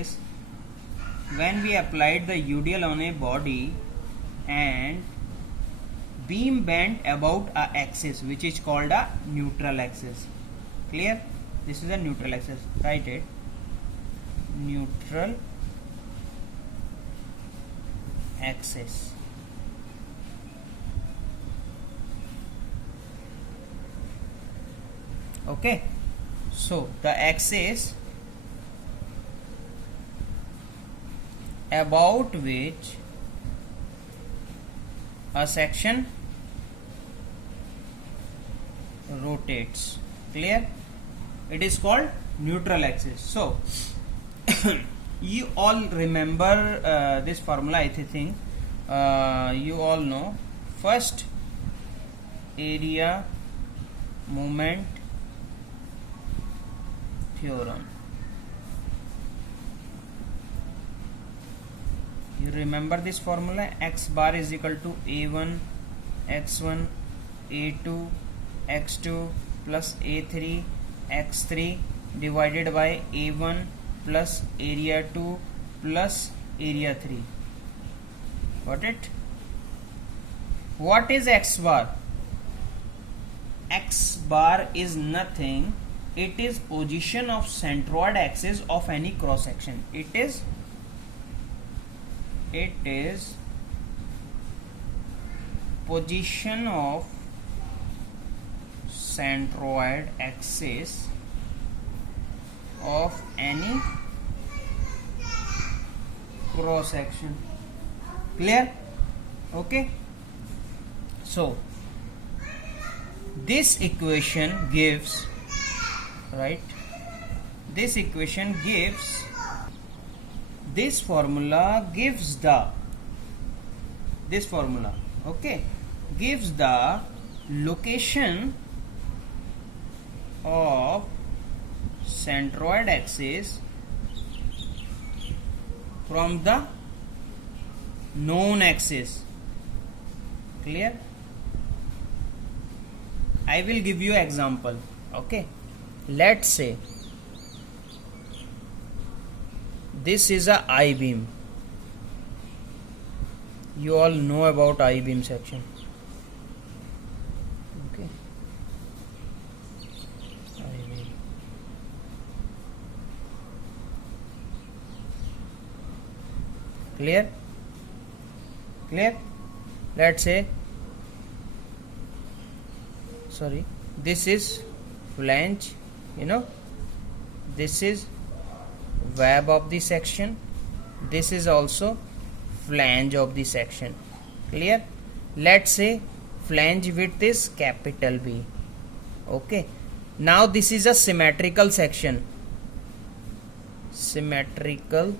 is when we applied the UDL on a body and beam bent about a axis which is called a neutral axis. Clear? This is a neutral axis. Write it. Neutral axis. Okay. So the axis about which a section rotates. Clear? It is called neutral axis. So you all remember this formula, I think. You all know. First, area moment theorem. You remember this formula? X bar is equal to A1 x1 A2 x2 plus A3 x3 divided by A1 plus area 2 plus area 3. Got it? What is X bar? X bar is nothing. It is position of centroid axis of any cross section. It is position of centroid axis of any cross section. Clear? Okay. So this equation gives, right, this equation gives, this formula gives the, this formula, okay, gives the location of centroid axis from the known axis. Clear? I will give you example. Okay, let's say this is a I-beam. You all know about I-beam section. Okay, I-beam. Clear? Clear? Let's say, sorry, this is flange, you know, this is web of the section, this is also flange of the section. Clear? Let's say flange width is capital B. Okay, now this is a symmetrical section. Symmetrical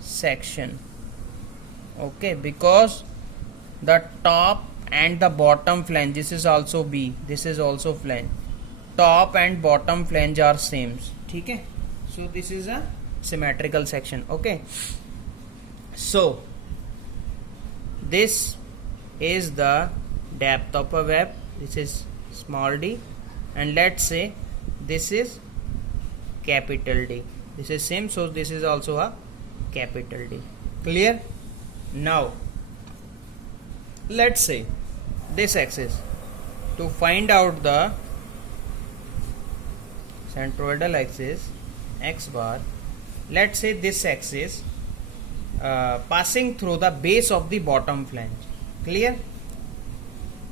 section. Okay, because the top and the bottom flange, this is also B, this is also flange, top and bottom flange are same. Okay, so this is a symmetrical section. Okay, so this is the depth of a web, this is small d, and let's say this is capital D, this is same, so this is also a capital D. Clear? Now let's say this axis, to find out the centroidal axis X bar, let's say this axis passing through the base of the bottom flange. Clear?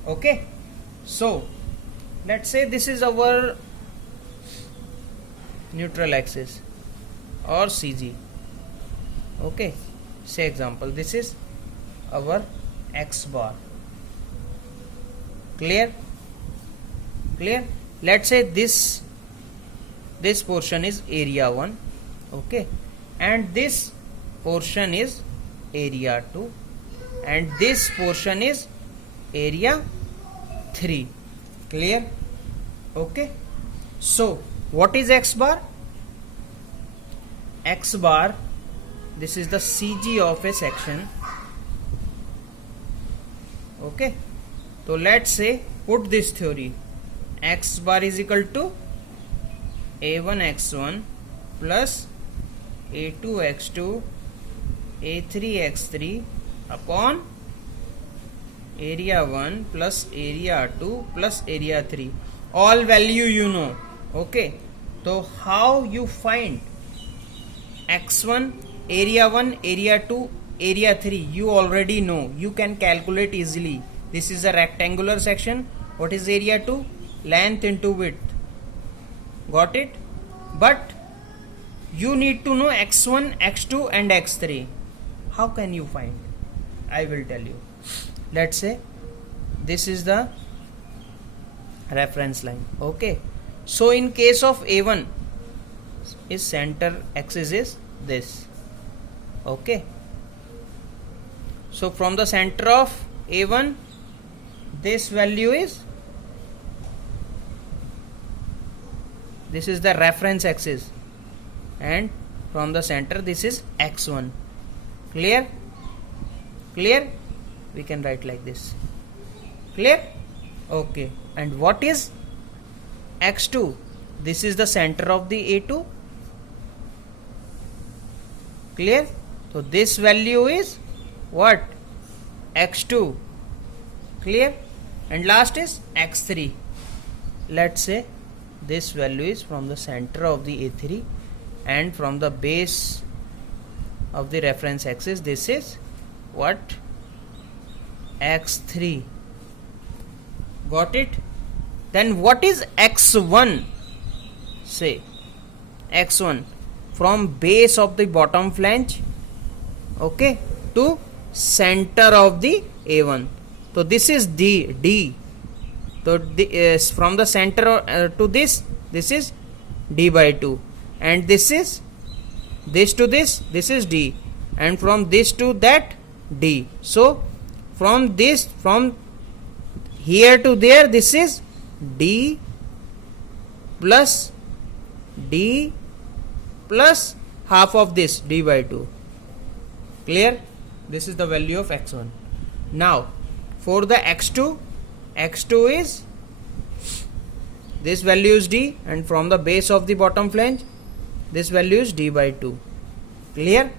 Okay, so let's say this is our neutral axis or CG. Okay, say example, this is our X bar. Clear? Clear? Let's say this portion is area 1, okay, and this portion is area 2, and this portion is area 3. Clear? Okay, so what is X bar? X bar, this is the CG of a section. Okay, so let's say put this theory, x bar is equal to a1 x1 plus a2 x2 a3 x3 upon area 1 plus area 2 plus area 3, all value you know. Okay, so how you find x1, area 1, area 2, area 3, you already know, you can calculate easily. This is a rectangular section. What is area 2? Length into width. Got it? But you need to know x1, x2 and x3. How can you find? I will tell you. Let's say this is the reference line. Okay, so in case of a1, is center axis is this. Okay, so from the center of a1, this value is, this is the reference axis, and from the center this is x1. Clear? Clear? We can write like this. Clear? Okay, and what is x2? This is the center of the a2. Clear? So this value is what? x2. Clear? And last is x3. Let's say this value is from the center of the a3, and from the base of the reference axis, this is what? x3. Got it? Then what is x1? Say x1 from base of the bottom flange, okay, to center of the a1. So this is d. So from the center to this is d by 2, and this is this to this is d, and from this to that d. So from here to there, this is d plus half of this, d by 2. Clear? This is the value of x1. Now for the x2 is, this value is d, and from the base of the bottom flange, this value is d by 2. Clear?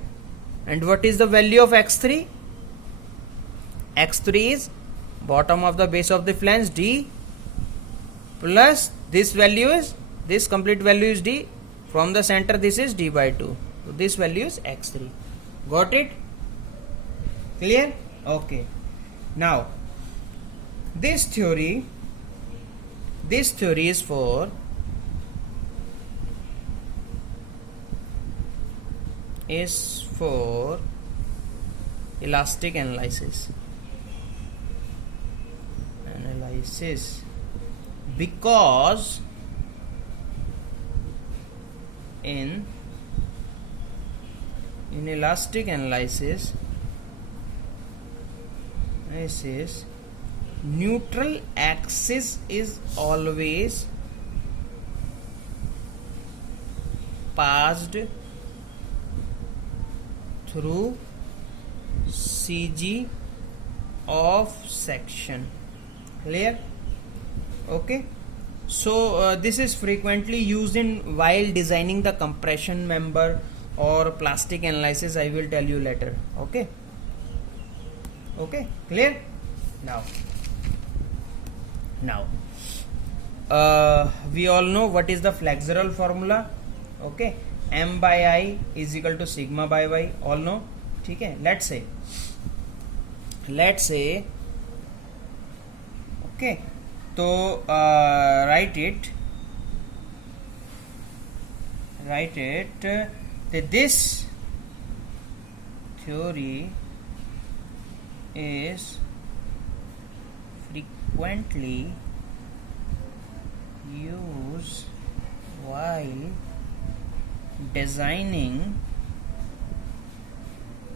And what is the value of x3? x3 is bottom of the base of the flange, d, plus this value is, this complete value is d, from the center this is d by 2. So this value is x3. Got it? Clear? Okay. Now this theory is for elastic analysis, because in elastic analysis, this is neutral axis is always passed through CG of section. Clear? Okay, so this is frequently used in while designing the compression member or plastic analysis. I will tell you later. Okay, clear? Now we all know what is the flexural formula. Okay, m by I is equal to sigma by y, all know. Okay, let's say okay, so write it that this theory is frequently used while designing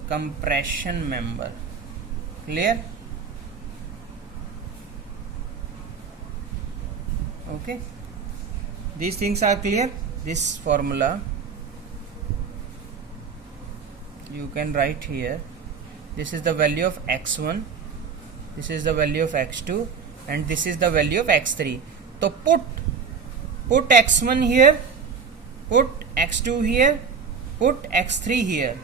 compression member. Clear? Okay, these things are clear. This formula you can write here. This is the value of x1, this is the value of x2, and this is the value of x3. So put x1 here, put x2 here, put x3 here.